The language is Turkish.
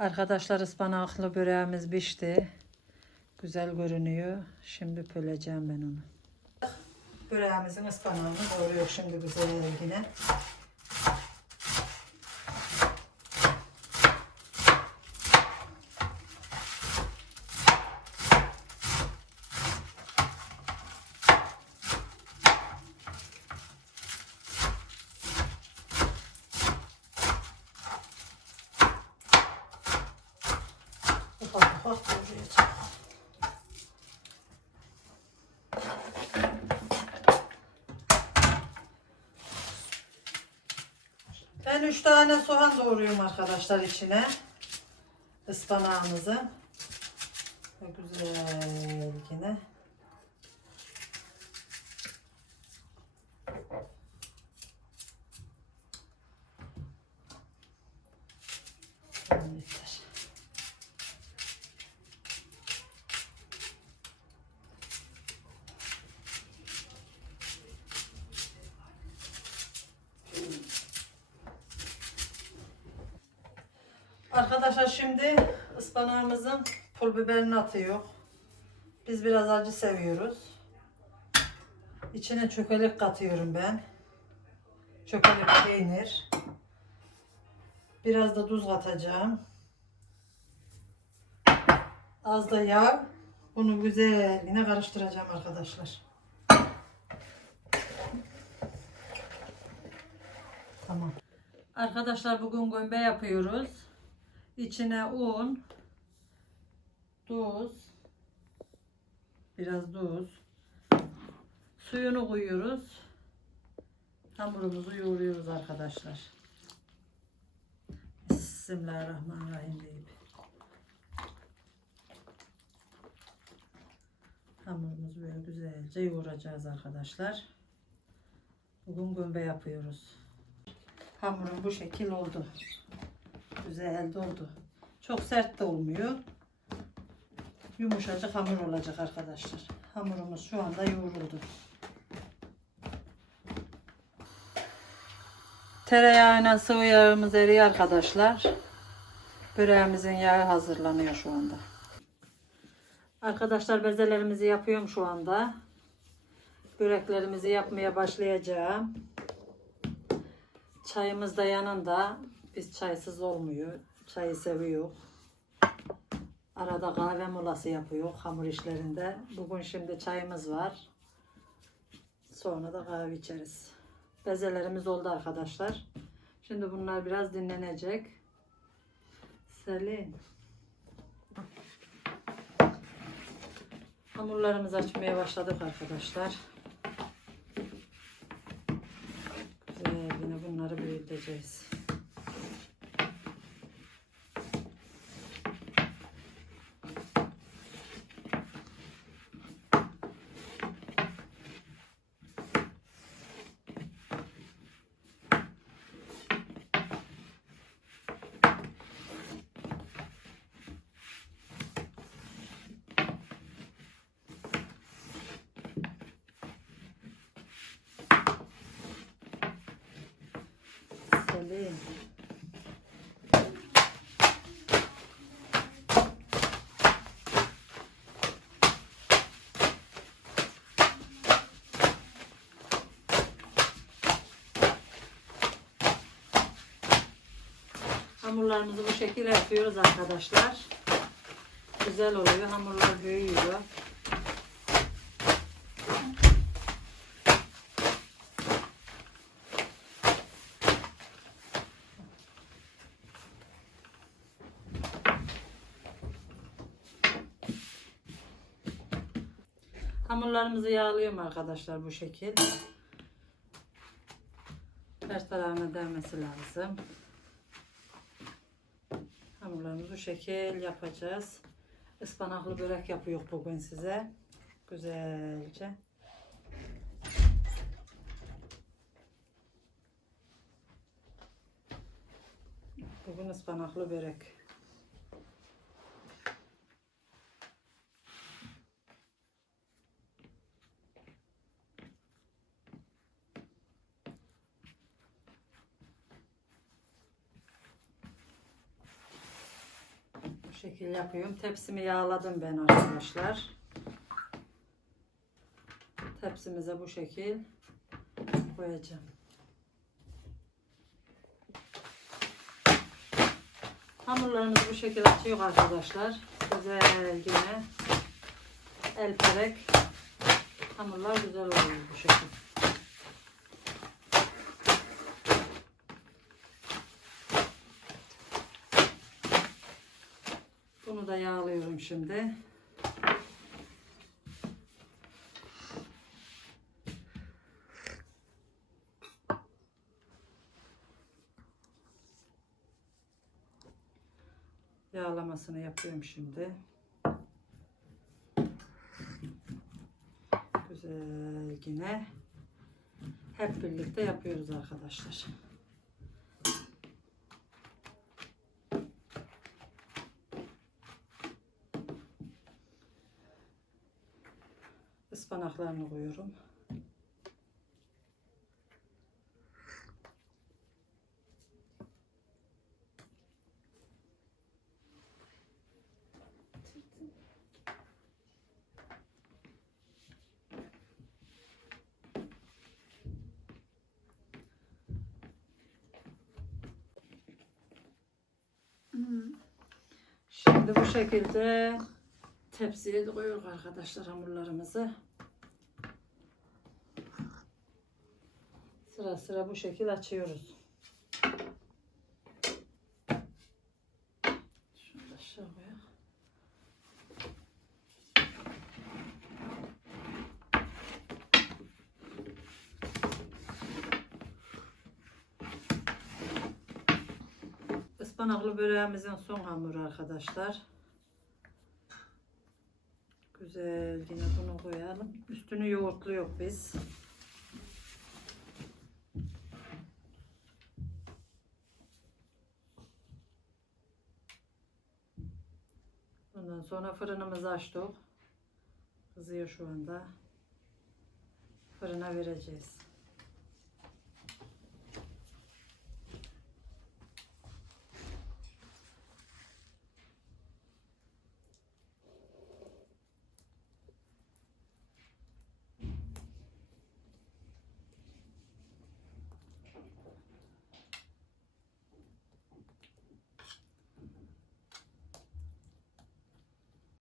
Arkadaşlar ıspanaklı böreğimiz pişti. Güzel görünüyor. Şimdi pöleceğim ben onu. Böreğimizin ıspanağını doğruyor şimdi güzel yine. Doğrayacağım. Ben üç tane soğan doğruyorum arkadaşlar içine. Ispanağımızı. Güzel yine. Tamam, yeter. Arkadaşlar şimdi ıspanağımızın pul biberini atıyor. Biz biraz acı seviyoruz. İçine çökelek katıyorum ben. Çökelek peynir. Biraz da tuz katacağım. Az da yağ. Bunu güzel yine karıştıracağım arkadaşlar. Tamam. Arkadaşlar bugün gömbe yapıyoruz. İçine un, tuz, biraz tuz, suyunu koyuyoruz. Hamurumuzu yoğuruyoruz arkadaşlar. Bismillahirrahmanirrahim deyip. Hamurumuzu böyle güzelce yoğuracağız arkadaşlar. Bugün gömbe yapıyoruz. Hamurum bu şekil oldu. Güzel oldu. Çok sert de olmuyor. Yumuşacık hamur olacak arkadaşlar. Hamurumuz şu anda yoğruldu. Tereyağıyla sıvı yağımız eriyor arkadaşlar. Böreğimizin yağı hazırlanıyor şu anda. Arkadaşlar bezelerimizi yapıyorum şu anda. Böreklerimizi yapmaya başlayacağım. Çayımız da yanında. Biz çaysız olmuyor. Çayı seviyor. Arada kahve molası yapıyor hamur işlerinde. Bugün şimdi çayımız var. Sonra da kahve içeriz. Bezelerimiz oldu arkadaşlar. Şimdi bunlar biraz dinlenecek. Selin. Hamurlarımızı açmaya başladık arkadaşlar. Güzel yine bunları büyüteceğiz. Hamurlarımızı bu şekilde yapıyoruz arkadaşlar. Güzel oluyor. Hamurlar büyüyor. Hamurlarımızı yağlıyorum arkadaşlar bu şekil. Her tarafına değmesi lazım. Hamurlarımızı bu şekil yapacağız. Ispanaklı börek yapıyor bugün size. Güzelce. Bugün ıspanaklı börek. Şekil yapıyorum. Tepsimi yağladım ben arkadaşlar. Tepsimize bu şekil koyacağım. Hamurlarımızı bu şekilde açıyor arkadaşlar. Güzel yine el perek hamurlar güzel oluyor bu şekilde. Bunu da yağlıyorum şimdi. Yağlamasını yapıyorum şimdi. Güzel yine. Hep birlikte yapıyoruz arkadaşlar. Ispanaklarını koyuyorum. Şimdi bu şekilde tepsiye de koyuyoruz arkadaşlar hamurlarımızı. Sıra sıra bu şekil açıyoruz. Şunu. Ispanaklı böreğimizin son hamuru arkadaşlar. Güzel yine bunu koyalım. Üstünü yoğurtlu yok biz. Ondan sonra fırınımızı açtık. Kızıyor şu anda. Fırına vereceğiz.